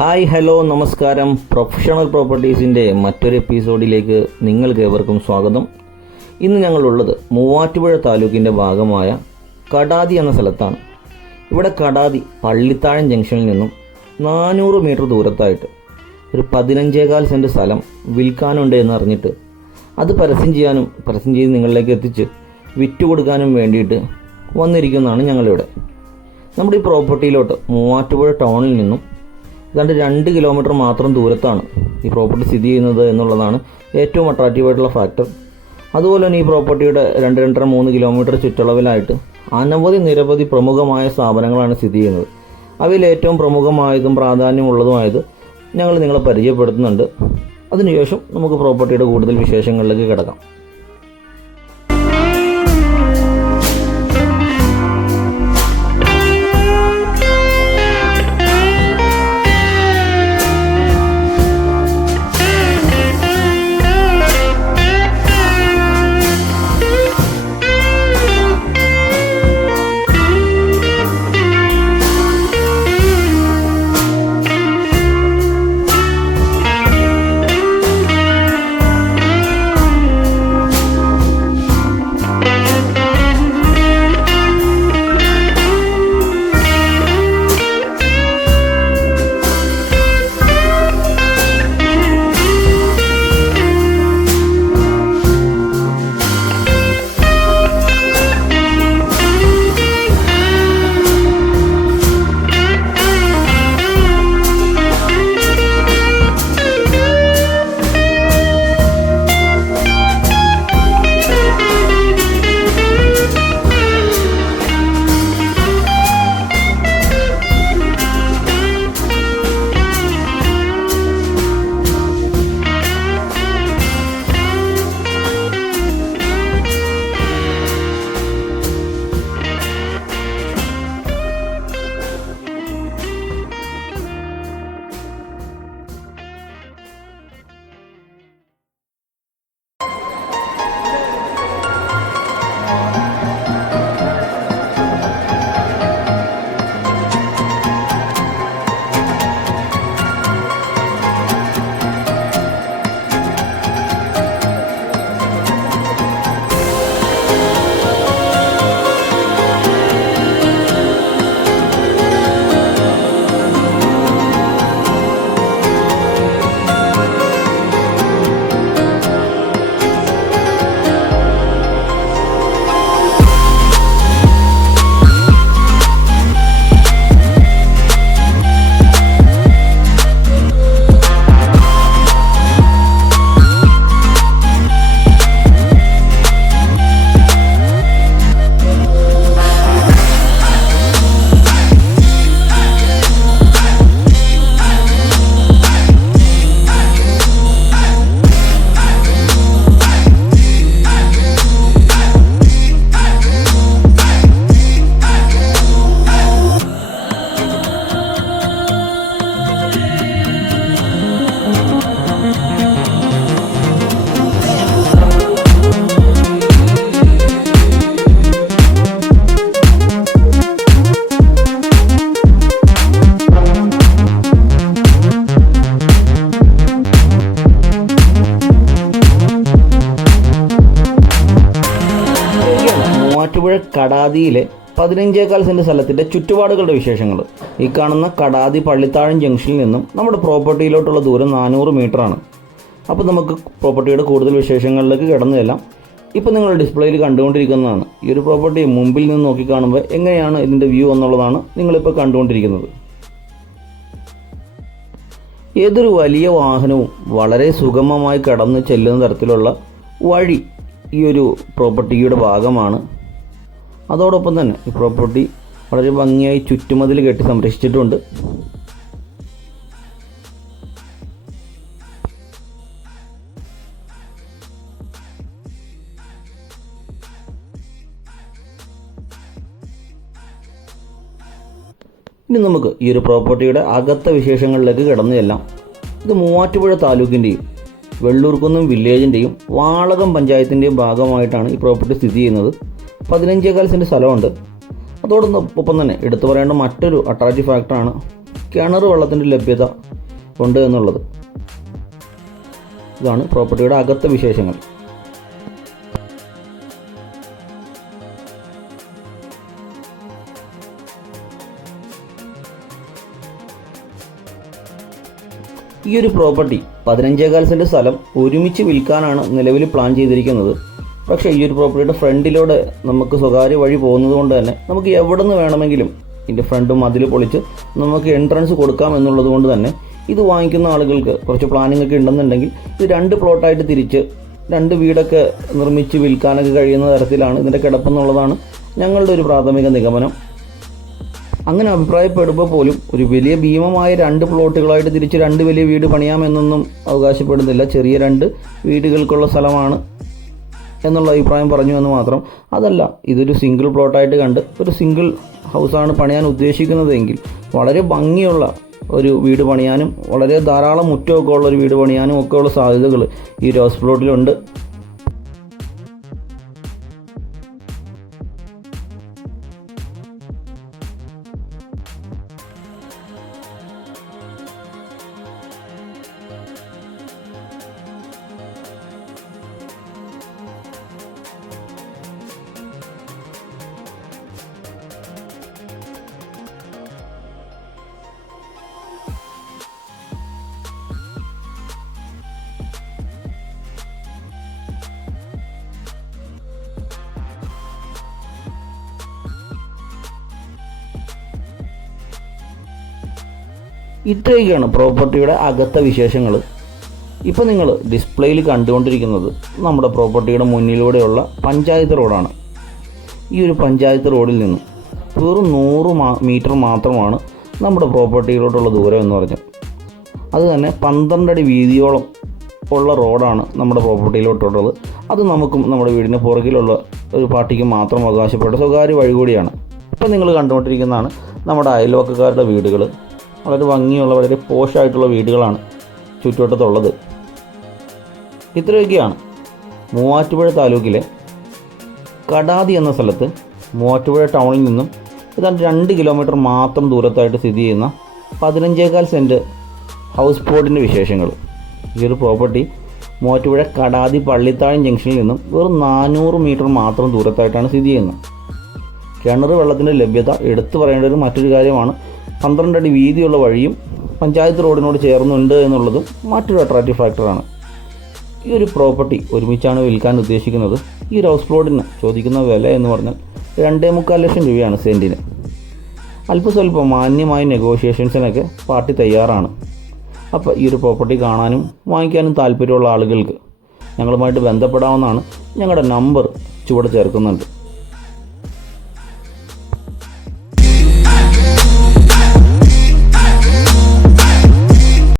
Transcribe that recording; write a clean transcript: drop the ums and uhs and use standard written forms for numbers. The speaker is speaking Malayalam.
ഹായ് ഹലോ നമസ്കാരം. പ്രൊഫഷണൽ പ്രോപ്പർട്ടീസിൻ്റെ മറ്റൊരു എപ്പിസോഡിലേക്ക് നിങ്ങൾക്ക് ഏവർക്കും സ്വാഗതം. ഇന്ന് ഞങ്ങളുള്ളത് മൂവാറ്റുപുഴ താലൂക്കിൻ്റെ ഭാഗമായ കടാതി എന്ന സ്ഥലത്താണ്. ഇവിടെ കടാതി പള്ളിത്താഴം ജംഗ്ഷനിൽ നിന്നും 400 മീറ്റർ ദൂരത്തായിട്ട് ഒരു 15.25 സെൻറ്റ് സ്ഥലം വിൽക്കാനുണ്ട് എന്ന് അറിഞ്ഞിട്ട് അത് പരസ്യം ചെയ്ത് നിങ്ങളിലേക്ക് എത്തിച്ച് വിറ്റുകൊടുക്കാനും വേണ്ടിയിട്ട് വന്നിരിക്കുന്നതാണ് ഞങ്ങളിവിടെ. നമ്മുടെ ഈ പ്രോപ്പർട്ടിയിലോട്ട് മൂവാറ്റുപുഴ ടൗണിൽ നിന്നും ഏതാണ്ട് 2 കിലോമീറ്റർ മാത്രം ദൂരത്താണ് ഈ പ്രോപ്പർട്ടി സ്ഥിതി ചെയ്യുന്നത് എന്നുള്ളതാണ് ഏറ്റവും അട്രാക്റ്റീവായിട്ടുള്ള ഫാക്ടർ. അതുപോലെ തന്നെ ഈ പ്രോപ്പർട്ടിയുടെ 2-2.5-3 കിലോമീറ്റർ ചുറ്റളവിലായിട്ട് നിരവധി പ്രമുഖമായ സ്ഥാപനങ്ങളാണ് സ്ഥിതി ചെയ്യുന്നത്. അവയിൽ ഏറ്റവും പ്രമുഖമായതും പ്രാധാന്യമുള്ളതുമായത് ഞങ്ങൾ നിങ്ങളെ പരിചയപ്പെടുത്തുന്നുണ്ട്. അതിനുശേഷം നമുക്ക് പ്രോപ്പർട്ടിയുടെ കൂടുതൽ വിശേഷങ്ങളിലേക്ക് കിടക്കാം. മൂവാറ്റുപുഴ കടാതിയിലെ 15.25 സെൻറ്റ് സ്ഥലത്തിൻ്റെ ചുറ്റുപാടുകളുടെ വിശേഷങ്ങൾ. ഈ കാണുന്ന കടാതി പള്ളിത്താഴം ജംഗ്ഷനിൽ നിന്നും നമ്മുടെ പ്രോപ്പർട്ടിയിലോട്ടുള്ള ദൂരം 400 മീറ്ററാണ്. അപ്പോൾ നമുക്ക് പ്രോപ്പർട്ടിയുടെ കൂടുതൽ വിശേഷങ്ങളിലേക്ക് കിടന്നു ചെല്ലാം. ഇപ്പോൾ നിങ്ങൾ ഡിസ്പ്ലേയിൽ കണ്ടുകൊണ്ടിരിക്കുന്നതാണ് ഈ ഒരു പ്രോപ്പർട്ടി മുമ്പിൽ നിന്ന് നോക്കിക്കാണുമ്പോൾ എങ്ങനെയാണ് ഇതിൻ്റെ വ്യൂ എന്നുള്ളതാണ് നിങ്ങളിപ്പോൾ കണ്ടുകൊണ്ടിരിക്കുന്നത്. ഏതൊരു വലിയ വാഹനവും വളരെ സുഗമമായി കടന്ന് ചെല്ലുന്ന തരത്തിലുള്ള വഴി ഈ ഒരു പ്രോപ്പർട്ടിയുടെ ഭാഗമാണ്. അതോടൊപ്പം തന്നെ ഈ പ്രോപ്പർട്ടി വളരെ ഭംഗിയായി ചുറ്റുമതിൽ കെട്ടി സംരക്ഷിച്ചിട്ടുണ്ട്. ഇനി നമുക്ക് ഈ ഒരു പ്രോപ്പർട്ടിയുടെ അകത്തെ വിശേഷങ്ങളിലേക്ക് കിടന്നു ചെല്ലാം. ഇത് മൂവാറ്റുപുഴ താലൂക്കിൻ്റെയും വെള്ളൂർക്കുന്നം വില്ലേജിൻ്റെയും വാളകം പഞ്ചായത്തിൻ്റെയും ഭാഗമായിട്ടാണ് ഈ പ്രോപ്പർട്ടി സ്ഥിതി ചെയ്യുന്നത്. 15.25 സെൻറ്റ് സ്ഥലമുണ്ട്. അതോടൊപ്പം തന്നെ എടുത്തു പറയേണ്ട മറ്റൊരു അട്രാക്റ്റീവ് ഫാക്ടറാണ് കിണർ വെള്ളത്തിൻ്റെ ലഭ്യത ഉണ്ട് എന്നുള്ളത്. ഇതാണ് പ്രോപ്പർട്ടിയുടെ അകത്തെ വിശേഷങ്ങൾ. ഈ ഒരു പ്രോപ്പർട്ടി 15.4 സെൻറ്റ് സ്ഥലം ഒരുമിച്ച് വിൽക്കാനാണ് നിലവിൽ പ്ലാൻ ചെയ്തിരിക്കുന്നത്. പക്ഷേ ഈ ഒരു പ്രോപ്പർട്ടിയുടെ ഫ്രണ്ടിലൂടെ നമുക്ക് സ്വകാര്യ വഴി പോകുന്നത് കൊണ്ട് തന്നെ നമുക്ക് എവിടെ നിന്ന് വേണമെങ്കിലും ഇതിൻ്റെ ഫ്രണ്ട് മതിൽ പൊളിച്ച് നമുക്ക് എൻട്രൻസ് കൊടുക്കാം എന്നുള്ളത് കൊണ്ട് തന്നെ ഇത് വാങ്ങിക്കുന്ന ആളുകൾക്ക് കുറച്ച് പ്ലാനിങ് ഒക്കെ ഉണ്ടെന്നുണ്ടെങ്കിൽ ഇത് 2 പ്ലോട്ടായിട്ട് തിരിച്ച് 2 വീടൊക്കെ നിർമ്മിച്ച് വിൽക്കാനൊക്കെ കഴിയുന്ന തരത്തിലാണ് ഇതിൻ്റെ കിടപ്പെന്നുള്ളതാണ് ഞങ്ങളുടെ ഒരു പ്രാഥമിക നിഗമനം. അങ്ങനെ അഭിപ്രായപ്പെടുമ്പോൾ പോലും ഒരു വലിയ ഭീമമായ 2 പ്ലോട്ടുകളായിട്ട് തിരിച്ച് 2 വലിയ വീട് പണിയാമെന്നൊന്നും അവകാശപ്പെടുന്നില്ല. ചെറിയ 2 വീടുകൾക്കുള്ള സ്ഥലമാണ് എന്നുള്ള അഭിപ്രായം പറഞ്ഞു എന്ന് മാത്രം. അതല്ല, ഇതൊരു സിംഗിൾ പ്ലോട്ടായിട്ട് കണ്ട് ഒരു സിംഗിൾ ഹൗസാണ് പണിയാൻ ഉദ്ദേശിക്കുന്നതെങ്കിൽ വളരെ ഭംഗിയുള്ള ഒരു വീട് പണിയാനും വളരെ ധാരാളം മുറ്റമൊക്കെ ഉള്ള ഒരു വീട് പണിയാനും ഒക്കെയുള്ള സാധ്യതകൾ ഈ ഒരു ഹൗസ് പ്ലോട്ടിലുണ്ട്. ഇത്രയൊക്കെയാണ് പ്രോപ്പർട്ടിയുടെ അകത്തെ വിശേഷങ്ങൾ. ഇപ്പോൾ നിങ്ങൾ ഡിസ്പ്ലേയിൽ കണ്ടുകൊണ്ടിരിക്കുന്നത് നമ്മുടെ പ്രോപ്പർട്ടിയുടെ മുന്നിലൂടെയുള്ള പഞ്ചായത്ത് റോഡാണ്. ഈ ഒരു പഞ്ചായത്ത് റോഡിൽ നിന്ന് വെറും 100 മീറ്റർ മാത്രമാണ് നമ്മുടെ പ്രോപ്പർട്ടിയിലോട്ടുള്ള ദൂരം എന്ന് പറഞ്ഞാൽ. അത് തന്നെ 12 അടി വീതിയോളം ഉള്ള റോഡാണ് നമ്മുടെ പ്രോപ്പർട്ടിയിലോട്ടുള്ളത്. അത് നമുക്കും നമ്മുടെ വീടിന് പുറകിലുള്ള ഒരു പാർട്ടിക്ക് മാത്രം അവകാശപ്പെട്ട സ്വകാര്യ വഴി കൂടിയാണ്. ഇപ്പം നിങ്ങൾ കണ്ടുകൊണ്ടിരിക്കുന്നതാണ് നമ്മുടെ അയൽവക്കക്കാരുടെ വീടുകൾ. വളരെ ഭംഗിയുള്ള വളരെ പോഷായിട്ടുള്ള വീടുകളാണ് ചുറ്റുവട്ടത്തുള്ളത്. ഇത്രയൊക്കെയാണ് മൂവാറ്റുപുഴ താലൂക്കിലെ കടാതി എന്ന സ്ഥലത്ത് മൂവാറ്റുപുഴ ടൗണിൽ നിന്നും ഏതാണ്ട് 2 കിലോമീറ്റർ മാത്രം ദൂരത്തായിട്ട് സ്ഥിതി ചെയ്യുന്ന 15.4 സെൻറ്റ് ഹൗസ് ബോട്ടിൻ്റെ വിശേഷങ്ങൾ. ഈ ഒരു പ്രോപ്പർട്ടി മൂവാറ്റുപുഴ കടാതി പള്ളിത്താഴം ജംഗ്ഷനിൽ നിന്നും വെറും 400 മീറ്റർ മാത്രം ദൂരത്തായിട്ടാണ് സ്ഥിതി ചെയ്യുന്നത്. കിണർ വെള്ളത്തിൻ്റെ ലഭ്യത എടുത്തു പറയേണ്ട ഒരു മറ്റൊരു കാര്യമാണ്. 12 അടി വീതിയുള്ള വഴിയും പഞ്ചായത്ത് റോഡിനോട് ചേർന്നുണ്ട് എന്നുള്ളതും മറ്റൊരു അട്രാക്റ്റീവ് ഫാക്ടറാണ്. ഈ ഒരു പ്രോപ്പർട്ടി ഒരുമിച്ചാണ് വിൽക്കാൻ ഉദ്ദേശിക്കുന്നത്. ഈ ഒരു ഹൗസ് പ്ലോട്ടിന് ചോദിക്കുന്ന വില എന്ന് പറഞ്ഞാൽ 2.25 ലക്ഷം രൂപയാണ് സെൻറ്റിന്. അല്പസ്വല്പം മാന്യമായ നെഗോഷിയേഷൻസിനൊക്കെ പാർട്ടി തയ്യാറാണ്. അപ്പോൾ ഈ ഒരു പ്രോപ്പർട്ടി കാണാനും വാങ്ങിക്കാനും താല്പര്യമുള്ള ആളുകൾക്ക് ഞങ്ങളുമായിട്ട് ബന്ധപ്പെടാവുന്നതാണ്. ഞങ്ങളുടെ നമ്പർ ചുവടെ ചേർക്കുന്നുണ്ട്.